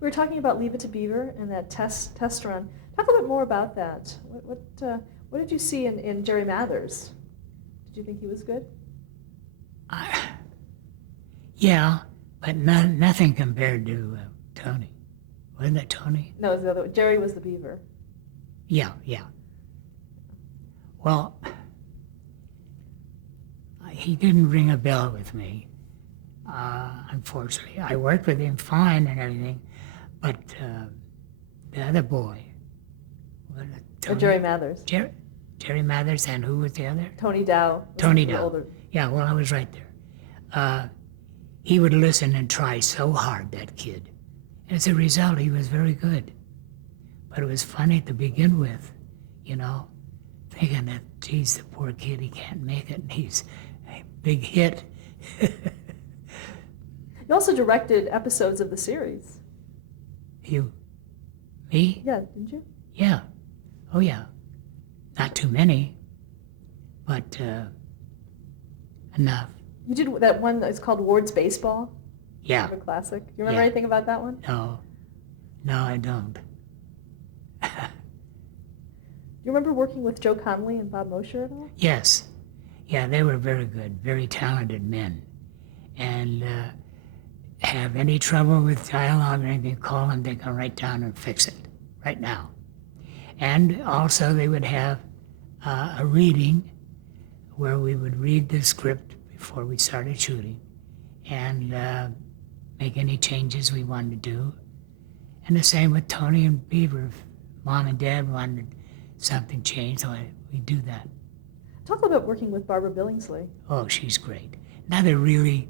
We were talking about Leave It to Beaver and that test run. Talk a little bit more about that. What did you see in Jerry Mathers? Did you think he was good? Yeah, but nothing compared to Tony. Wasn't it Tony? No, it was the other one. Jerry was the beaver. Yeah. Well, he didn't ring a bell with me, unfortunately. I worked with him fine and everything, but the other boy, Jerry Mathers. Jerry Mathers, and who was the other? Tony Dow. Tony Dow. Older. Yeah, well, I was right there. He would listen and try so hard, that kid. As a result, he was very good. But it was funny to begin with, thinking that, geez, the poor kid, he can't make it, and he's a big hit. You also directed episodes of the series. You? Me? Yeah, didn't you? Yeah. Oh, yeah. Not too many, but enough. You did that one that's called Ward's Baseball? Yeah. A classic. Do you remember anything about that one? No, I don't. Do you remember working with Joe Conley and Bob Mosher at all? Yes. Yeah, they were very good, very talented men. And have any trouble with dialogue or anything, call them, they come right down and fix it, right now. And also they would have a reading where we would read the script before we started shooting and make any changes we wanted to do. And the same with Tony and Beaver. If Mom and Dad wanted something changed, so we'd do that. Talk a little bit working with Barbara Billingsley. Oh, she's great. Another really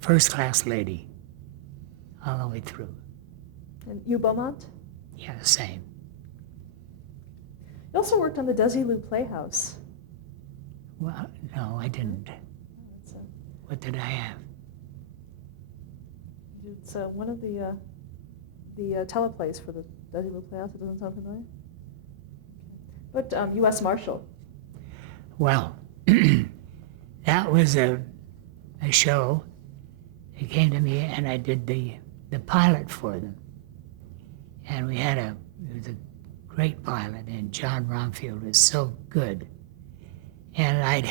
first-class lady all the way through. And you, Beaumont? Yeah, same. You also worked on the Desilu Playhouse. Well, no, I didn't. What did I have? It's one of the teleplays for the Desilu Playhouse. It doesn't sound familiar? But U.S. Marshal. Well, that was a show. They came to me and I did the pilot for them. And it was a great pilot, and John Romfield was so good. And I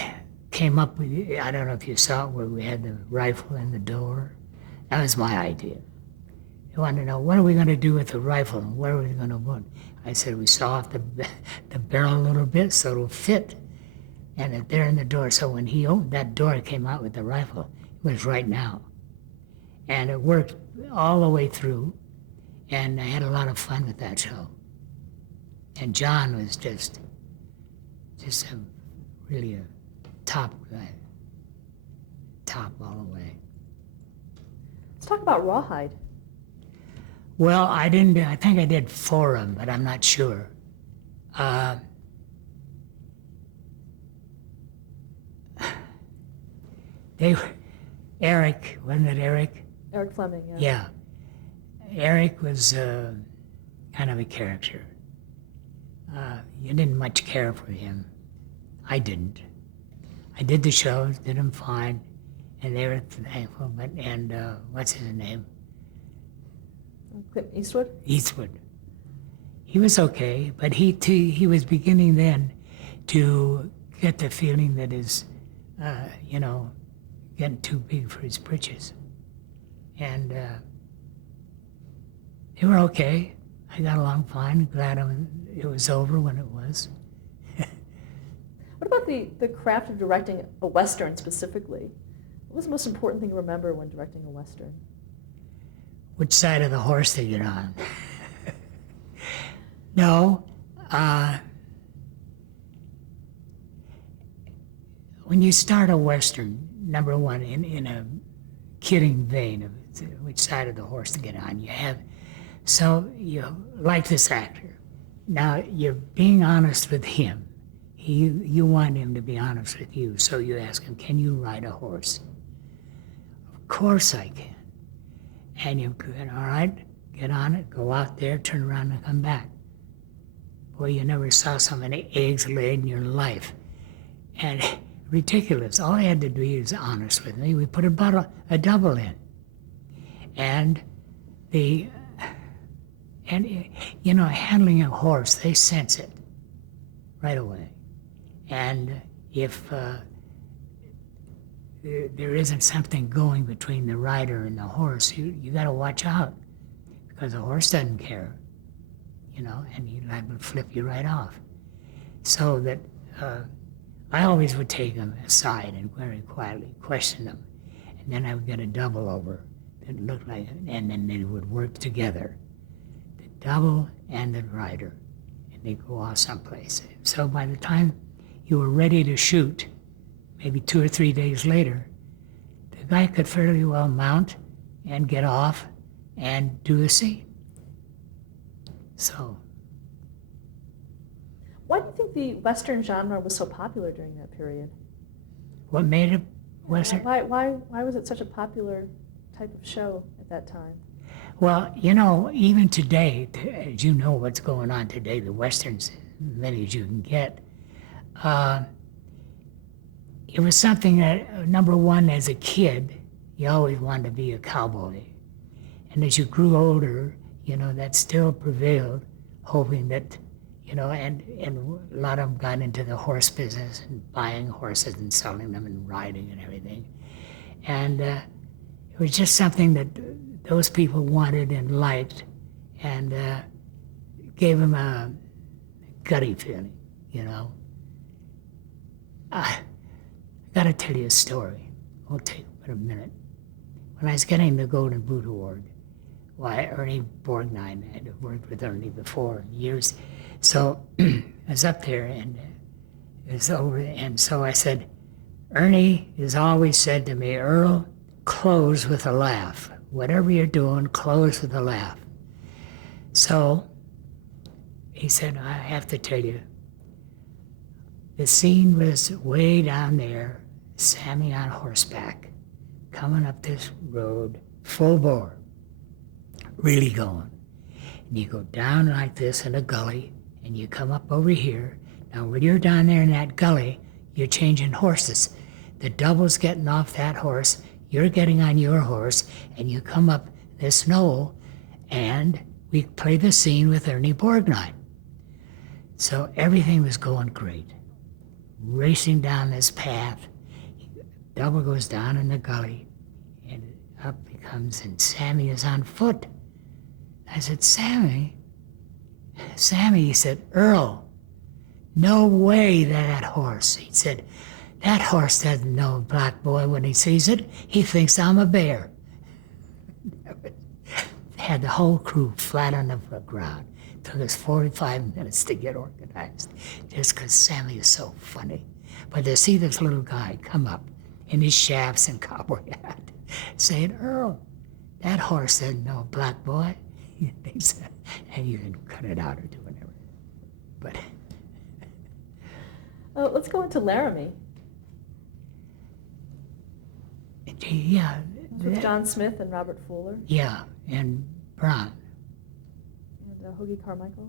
came up with, I don't know if you saw it, where we had the rifle in the door. That was my idea. They wanted to know, what are we going to do with the rifle and where are we going to put? I said, we saw off the barrel a little bit so it'll fit. And it there in the door. So when he opened that door, it came out with the rifle. It was right now. And it worked all the way through. And I had a lot of fun with that show. And John was just really a top guy. Top all the way. Let's talk about Rawhide. Well, I think I did 4 of them, but I'm not sure. Eric, wasn't it Eric? Eric Fleming, yeah. Yeah. Eric was kind of a character. You didn't much care for him. I didn't. I did the shows, did them fine, and they were thankful. And what's his name? Clint Eastwood? Eastwood. He was okay, but he was beginning then to get the feeling that his, getting too big for his britches. And they were okay. I got along fine. Glad it was over when it was. What about the craft of directing a Western specifically? What was the most important thing to remember when directing a Western? Which side of the horse to get on? No. When you start a Western, number one, in a kidding vein of which side of the horse to get on, so you like this actor. Now, you're being honest with him. You want him to be honest with you, so you ask him, can you ride a horse? Of course I can. And you go, all right, get on it, go out there, turn around and come back. Boy, you never saw so many eggs laid in your life. And ridiculous. All I had to do was honest with me. We put a double in. And the And, you know, handling a horse, they sense it right away. And if there isn't something going between the rider and the horse, you got to watch out, because the horse doesn't care, you know, and he's liable to flip you right off. So that I always would take them aside and very quietly question them. And then I would get a double over that looked like, and then they would work together, the double and the rider, and they'd go off someplace. So by the time you were ready to shoot, maybe 2 or 3 days later, the guy could fairly well mount and get off and do the scene. So. Why do you think the Western genre was so popular during that period? What made it Western? Why was it such a popular type of show at that time? Well, you know, even today, as you know what's going on today, the Westerns, many as you can get, it was something that, number one, as a kid, you always wanted to be a cowboy. And as you grew older, you know, that still prevailed, hoping that, you know, and a lot of them got into the horse business and buying horses and selling them and riding and everything. And it was just something that those people wanted and liked, and gave them a gutty feeling, you know. I got to tell you a story. It'll take but a minute. When I was getting the Golden Boot Award, why, Ernie Borgnine, I had worked with Ernie before, years. So I was up there, and it was over, and so I said, Ernie has always said to me, Earl, close with a laugh. Whatever you're doing, close with a laugh. So he said, I have to tell you, the scene was way down there, Sammy on horseback, coming up this road, full bore, really going. And you go down like this in a gully, and you come up over here. Now, when you're down there in that gully, you're changing horses. The double's getting off that horse, you're getting on your horse, and you come up this knoll, and we play the scene with Ernie Borgnine. So everything was going great. Racing down this path, double goes down in the gully, and up he comes, and Sammy is on foot. I said, Sammy, he said, Earl, no way that horse. He said, that horse doesn't know a black boy when he sees it. He thinks I'm a bear. They had the whole crew flat on the ground. It took us 45 minutes to get organized, just because Sammy is so funny. But to see this little guy come up in his shafts and cowboy hat, saying, Earl, that horse doesn't know a black boy. They said, and you can cut it out or do whatever. But let's go into Laramie. Yeah. With John Smith and Robert Fuller. Yeah, and Brown. And Hoagie Carmichael.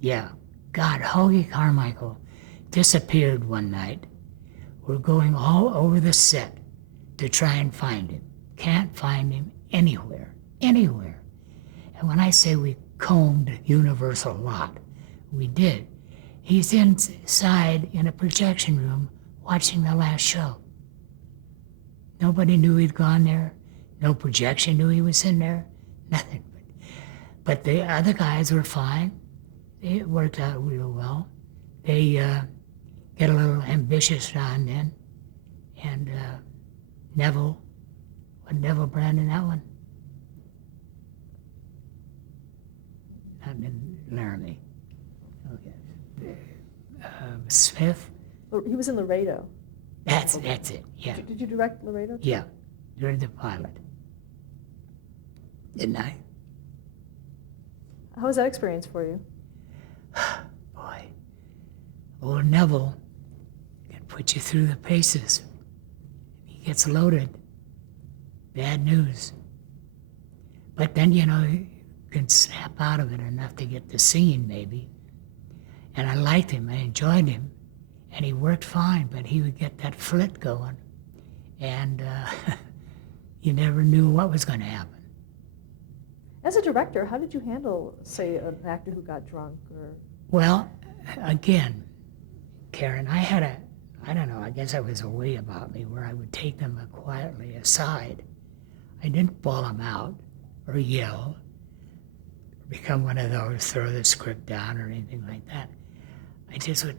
Yeah. God, Hoagie Carmichael disappeared one night. We're going all over the set to try and find him. Can't find him anywhere. And when I say we combed Universal lot, we did. He's inside in a projection room watching the last show. Nobody knew he'd gone there. No projection knew he was in there. Nothing. But the other guys were fine. It worked out real well. They get a little ambitious now and then. And Neville Brand in that one? Not in Laramie. Okay. Smith? He was in Laredo. That's it, yeah. Did you direct Laredo too? Yeah, you're the pilot. Didn't I? How was that experience for you? Boy, old Neville can put you through the paces. He gets loaded. Bad news. But then, you know, you can snap out of it enough to get the scene, maybe. And I liked him, I enjoyed him. And he worked fine, but he would get that flit going. And you never knew what was going to happen. As a director, how did you handle, say, an actor who got drunk or? Well, again, Karen, I don't know, I guess that was a way about me where I would take them quietly aside. I didn't bawl them out or yell, or become one of those, throw the script down or anything like that. I just would,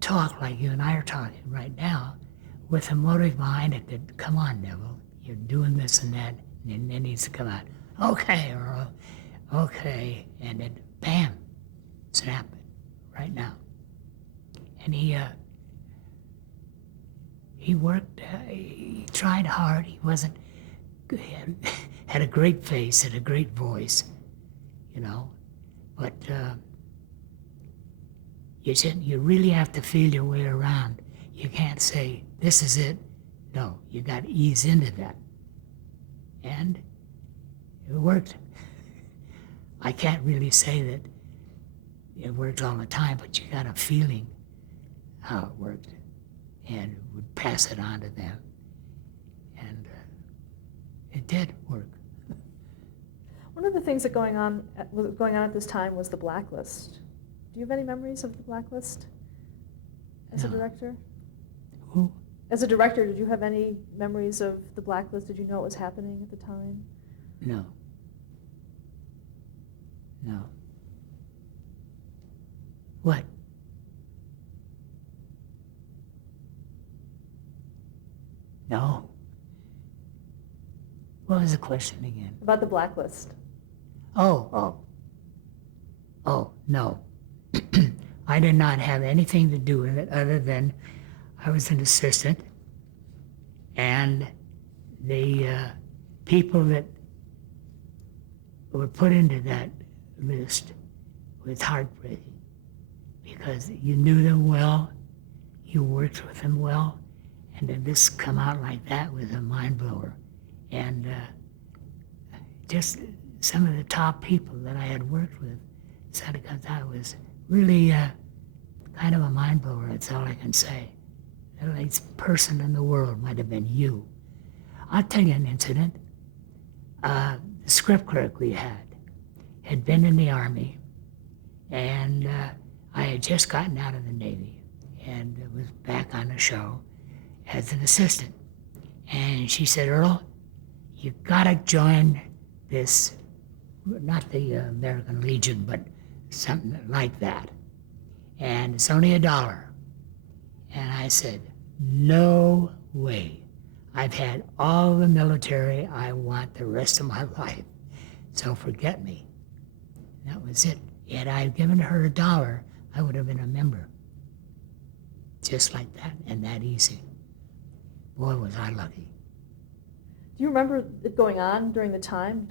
talk like you and I are talking right now with a motive behind it that, come on, Neville, you're doing this and that, and it needs to come out. Okay, Earl, okay, and then bam, snap it right now. And he worked, he tried hard, he wasn't, had a great face and a great voice, but you really have to feel your way around. You can't say, this is it. No, you got to ease into that. And it worked. I can't really say that it worked all the time, but you got a feeling how it worked and would pass it on to them. And it did work. One of the things that going on at this time was the Blacklist. Do you have any memories of the Blacklist as a No. director? Who? As a director, did you have any memories of the Blacklist? Did you know what was happening at the time? No. No. What? No. What was the question again? About the Blacklist. Oh, no. I did not have anything to do with it other than I was an assistant, and the people that were put into that list was heartbreaking because you knew them well, you worked with them well, and then this come out like that was a mind blower. And just some of the top people that I had worked with said it comes out was really kind of a mind blower. That's all I can say. The nicest person in the world might have been you. I'll tell you an incident. The script clerk we had been in the Army, and I had just gotten out of the Navy and was back on the show as an assistant. And she said, Earl, you gotta join this, not the American Legion, but something like that. And it's only $1. And I said, no way. I've had all the military I want the rest of my life. So forget me. That was it. Had I given her $1, I would have been a member. Just like that, and that easy. Boy, was I lucky. Do you remember it going on during the time?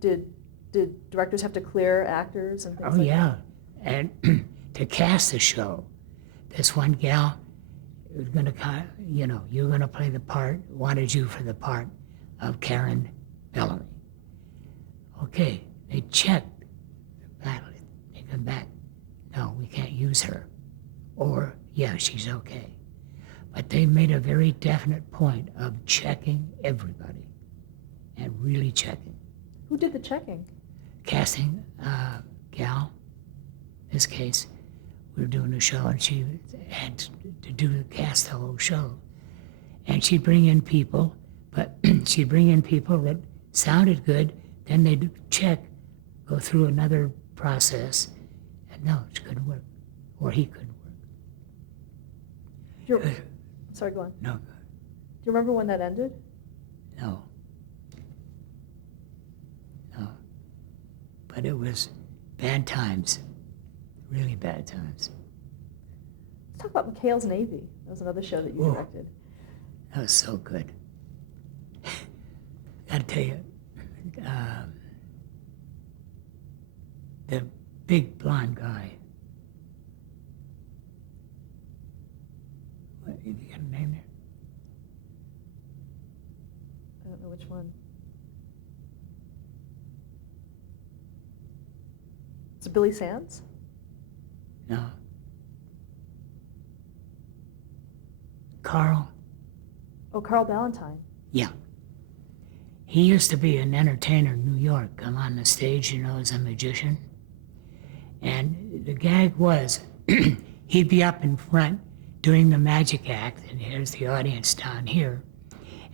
Did directors have to clear actors and things Oh, like yeah. And to cast the show, this one gal was going to, you're going to play the part, wanted you for the part of Karen Bellamy. Okay, they checked the ballot. They come back, no, we can't use her. Or, yeah, she's okay. But they made a very definite point of checking everybody and really checking. Who did the checking? Casting gal, in this case, we were doing a show and she had to cast the whole show. And she'd bring in people, but she'd bring in people that sounded good, then they'd check, go through another process, and no, it couldn't work, or he couldn't work. Sorry, go on. No, Do you remember when that ended? no. But it was bad times, really bad times. Let's talk about McHale's Navy. That was another show that you Ooh. directed. That was so good. Gotta tell you, the big blonde guy. What, you got a name there? I don't know which one. Is it Billy Sands? No. Carl? Oh, Carl Ballantyne. Yeah. He used to be an entertainer in New York, come on the stage, as a magician. And the gag was, he'd be up in front doing the magic act, and here's the audience down here.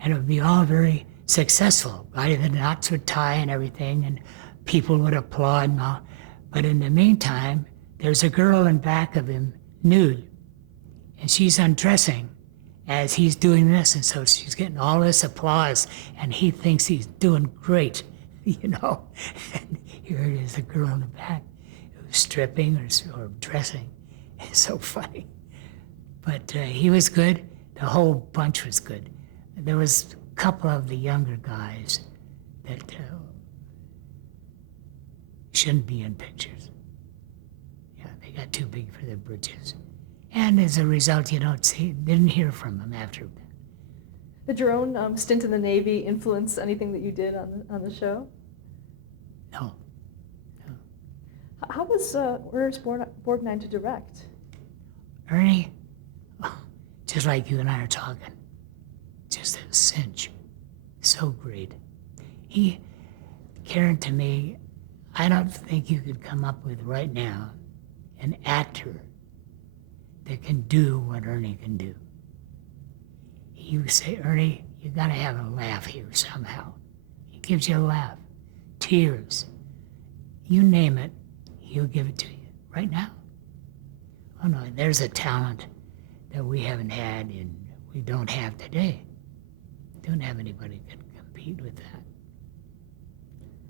And it would be all very successful. Right? The knots would tie and everything, and people would applaud and all. But in the meantime, there's a girl in back of him, nude, and she's undressing as he's doing this, and so she's getting all this applause, and he thinks he's doing great, And here it is, a girl in the back who's stripping or dressing. It's so funny. But he was good. The whole bunch was good. There was a couple of the younger guys that shouldn't be in pictures. Yeah, they got too big for their britches. And as a result, didn't hear from them after that. Did your own stint in the Navy influence anything that you did on the show? No. How was Ernest Borgnine to direct? Ernie, just like you and I are talking, just a cinch. So great. Karen, to me, I don't think you could come up with right now an actor that can do what Ernie can do. He would say, Ernie, you gotta have a laugh here somehow. He gives you a laugh, tears, you name it, he'll give it to you right now. Oh no, there's a talent that we haven't had and we don't have today. Don't have anybody that can compete with that.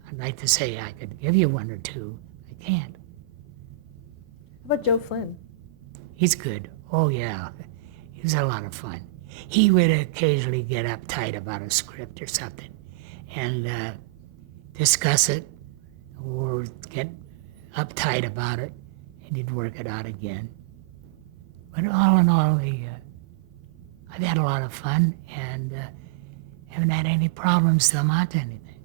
I'd like to say I could give you one or two. I can't. How about Joe Flynn? He's good. Oh yeah, he was a lot of fun. He would occasionally get uptight about a script or something and discuss it or get uptight about it, and he'd work it out again. But all in all, I've had a lot of fun and haven't had any problems to amount to anything.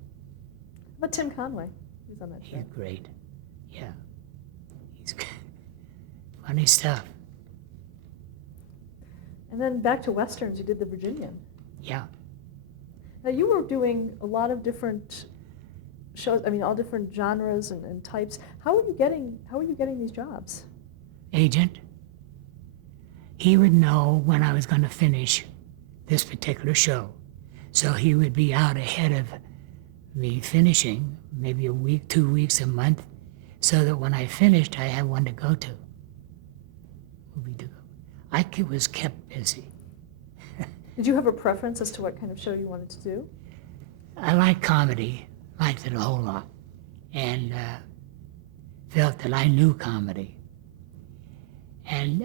How about Tim Conway? He's on that show. He's great. Yeah. He's good. Funny stuff. And then back to Westerns, you did The Virginian. Yeah. Now you were doing a lot of different shows, all different genres and types. How are you getting these jobs? Agent. He would know when I was going to finish this particular show. So he would be out ahead of me finishing, maybe a week, 2 weeks, a month, so that when I finished, I had one to go to. Movie to go. I was kept busy. Did you have a preference as to what kind of show you wanted to do? I like comedy, liked it a whole lot, and felt that I knew comedy. And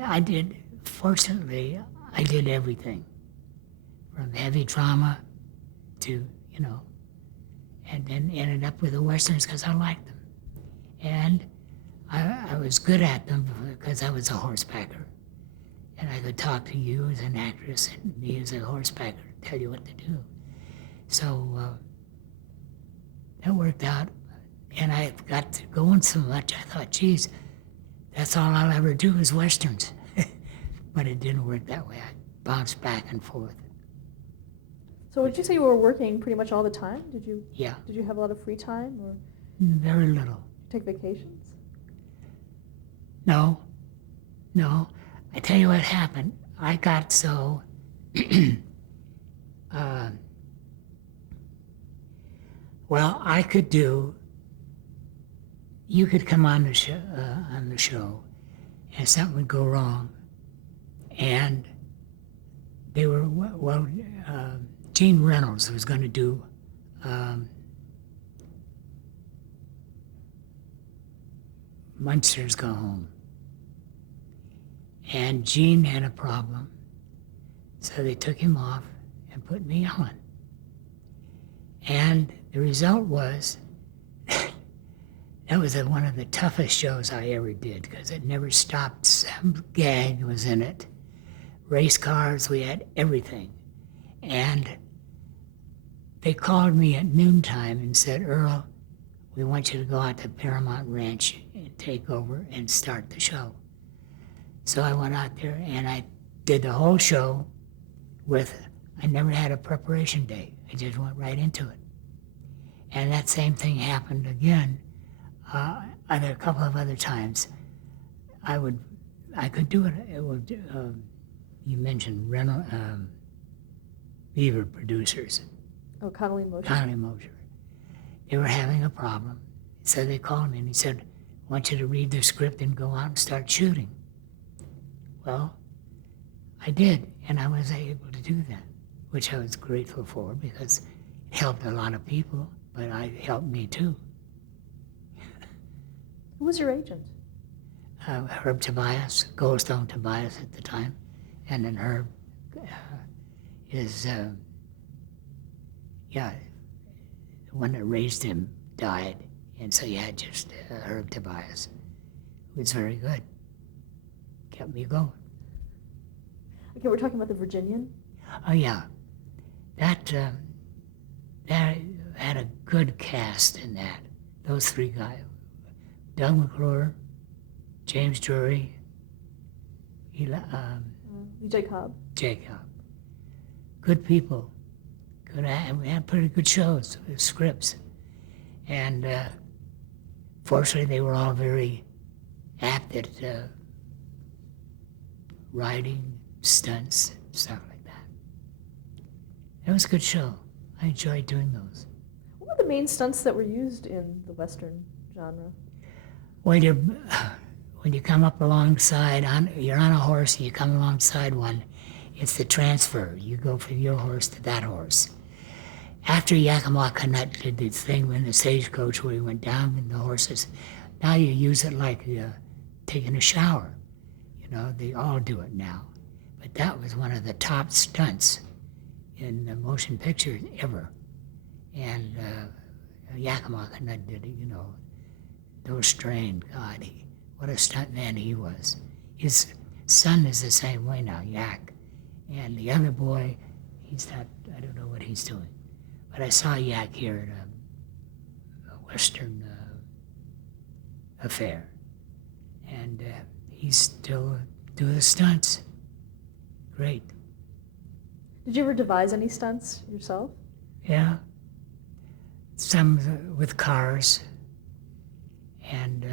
fortunately, I did everything, from heavy drama to, and then ended up with the Westerns because I liked them. And I was good at them because I was a horsebacker. And I could talk to you as an actress and me as a horsebacker, tell you what to do. So that worked out. And I got to going so much, I thought, geez, that's all I'll ever do is Westerns. But it didn't work that way. I bounced back and forth. So would you say you were working pretty much all the time? Yeah. Did you have a lot of free time or Very little. take vacations? No. I tell you what happened. I got so well, you could come on the show and something would go wrong. And they were, Gene Reynolds was going to do Monsters Go Home. And Gene had a problem, so they took him off and put me on. And the result was, that was one of the toughest shows I ever did, because it never stopped. Some gag was in it. Race cars, we had everything. And they called me at noontime and said, Earl, we want you to go out to Paramount Ranch and take over and start the show. So I went out there and I did the whole show I never had a preparation day. I just went right into it. And that same thing happened again, a couple of other times. I could do it. It would. You mentioned beaver producers, Oh, Connolly Motion. Connolly Mosher. They were having a problem, so they called me and he said, "I want you to read the script and go out and start shooting." Well, I did, and I was able to do that, which I was grateful for because it helped a lot of people, but it helped me too. Who was your agent? Herb Tobias, Goldstone Tobias at the time, and then Herb is, the one that raised him died, and so you had just Herb Tobias, who was very good, kept me going. Okay, we're talking about the Virginian. Oh yeah, that had a good cast in that. Those three guys, Doug McClure, James Drury, E.J. Cobb. Jacob. Good people. And we had pretty good shows, scripts. And fortunately, they were all very apt at writing, stunts, stuff like that. It was a good show. I enjoyed doing those. What were the main stunts that were used in the Western genre? When you come up alongside, you're on a horse and you come alongside one, it's the transfer. You go from your horse to that horse. After Yakima Canutt did the thing in the stagecoach where he went down in the horses, now you use it like taking a shower. You know, they all do it now. But that was one of the top stunts in the motion picture ever. And Yakima Canutt did it, you know. Those strained, God, what a stunt man he was. His son is the same way now, Yak. And the other boy, he's not, I don't know what he's doing. But I saw Yak here at a Western affair. And he's still doing the stunts. Great. Did you ever devise any stunts yourself? Yeah. Some with cars. And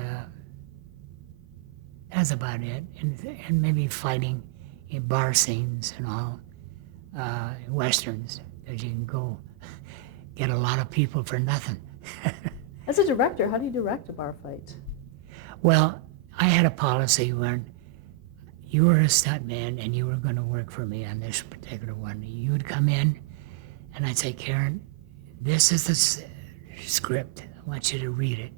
that's about it. And maybe fighting in bar scenes and all, Westerns, that you can go get a lot of people for nothing. As a director, how do you direct a bar fight? Well, I had a policy when you were a stuntman and you were going to work for me on this particular one. You would come in and I'd say, Karen, this is the script. I want you to read it.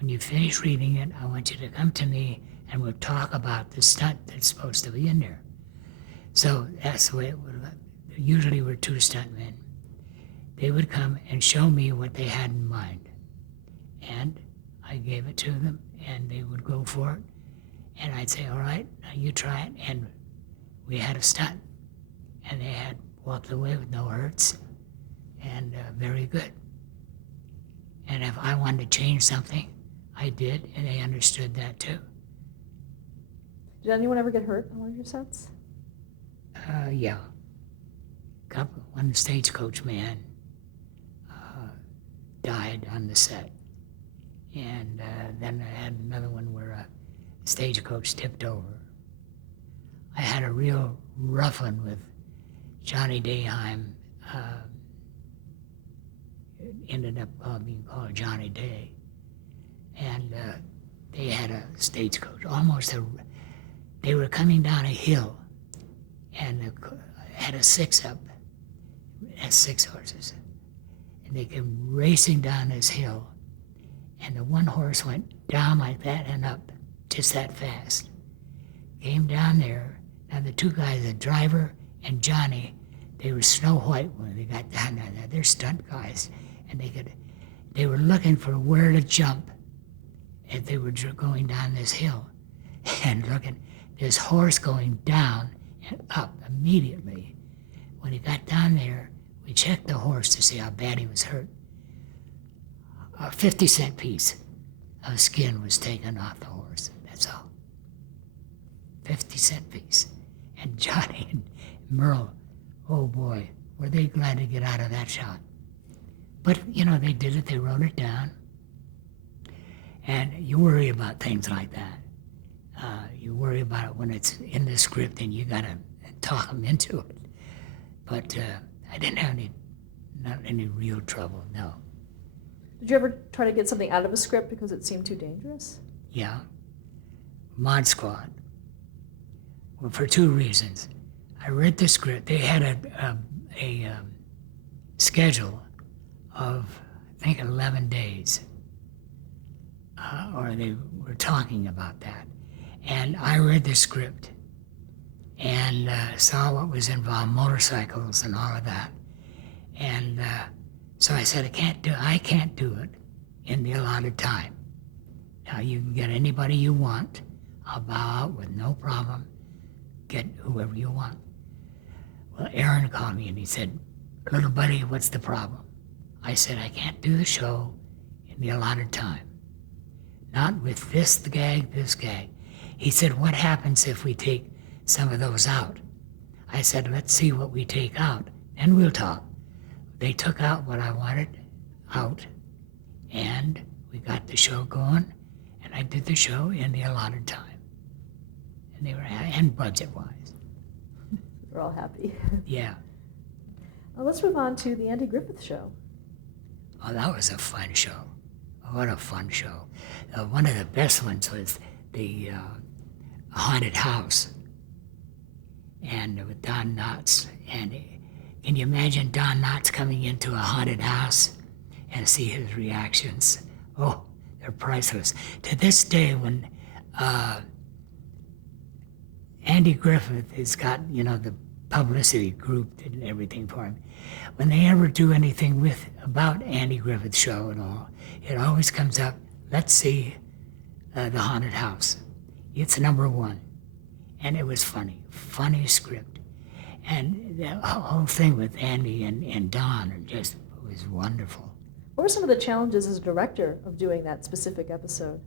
When you finish reading it, I want you to come to me and we'll talk about the stunt that's supposed to be in there. So that's the way it would. Usually we're two stuntmen. They would come and show me what they had in mind. And I gave it to them and they would go for it. And I'd say, all right, now you try it. And we had a stunt. And they had walked away with no hurts and very good. And if I wanted to change something, I did, and they understood that too. Did anyone ever get hurt on one of your sets? Yeah. One stagecoach man died on the set. And then I had another one where a stagecoach tipped over. I had a real rough one with Johnny Dayheim. It ended up being called Johnny Day. And they had a stagecoach, they were coming down a hill and had a six-up, had 6 horses. And they came racing down this hill and the one horse went down like that and up just that fast. Came down there. Now the two guys, the driver and Johnny, they were snow white when they got down there. They're stunt guys. And they were looking for where to jump as they were going down this hill. And looking, this horse going down and up immediately. When he got down there, we checked the horse to see how bad he was hurt. A 50-cent piece of skin was taken off the horse, that's all. 50-cent piece. And Johnny and Merle, oh boy, were they glad to get out of that shot. But, they did it, they wrote it down. And you worry about things like that. You worry about it when it's in the script and you got to talk them into it. But I didn't have not any real trouble, no. Did you ever try to get something out of a script because it seemed too dangerous? Yeah. Mod Squad. Well, for two reasons. I read the script. They had a schedule of, I think, 11 days. Or they were talking about that. And I read the script and saw what was involved, motorcycles and all of that. And so I said, I can't do it in the allotted time. Now you can get anybody you want. I'll bow out with no problem. Get whoever you want. Well, Aaron called me and he said, little buddy, what's the problem? I said, I can't do the show in the allotted time. Not with this gag. He said, what happens if we take some of those out? I said, let's see what we take out, and we'll talk. They took out what I wanted out, and we got the show going, and I did the show in the allotted time. And they were, and budget-wise. We're all happy. Yeah. Let's move on to the Andy Griffith Show. Oh, that was a fun show. What a fun show. One of the best ones was the haunted house, and with Don Knotts. And can you imagine Don Knotts coming into a haunted house and see his reactions? Oh, they're priceless. To this day, when Andy Griffith has got, the publicity group and everything for him, when they ever do anything about Andy Griffith's show and all, it always comes up, let's see the haunted house. It's number one. And it was funny script. And the whole thing with Andy and Don just was wonderful. What were some of the challenges as a director of doing that specific episode?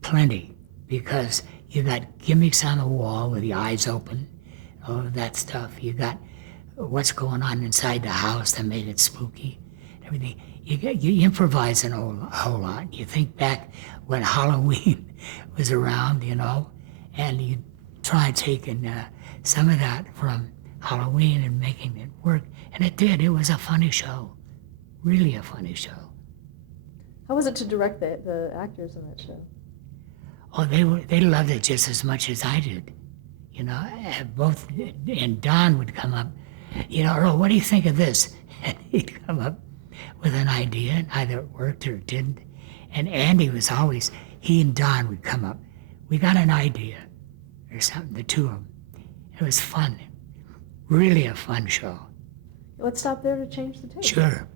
Plenty, because you got gimmicks on the wall with the eyes open, all of that stuff. You got what's going on inside the house that made it spooky, everything. You improvise a whole lot. You think back when Halloween was around, and you try taking some of that from Halloween and making it work. And it did. It was a funny show. Really a funny show. How was it to direct the actors in that show? Oh, they loved it just as much as I did. Both, and Don would come up, Earl, what do you think of this? And he'd come up with an idea, and either it worked or it didn't. And Andy was always, he and Don would come up. We got an idea or something, the two of them. It was fun. Really a fun show. Let's stop there to change the tape. Sure.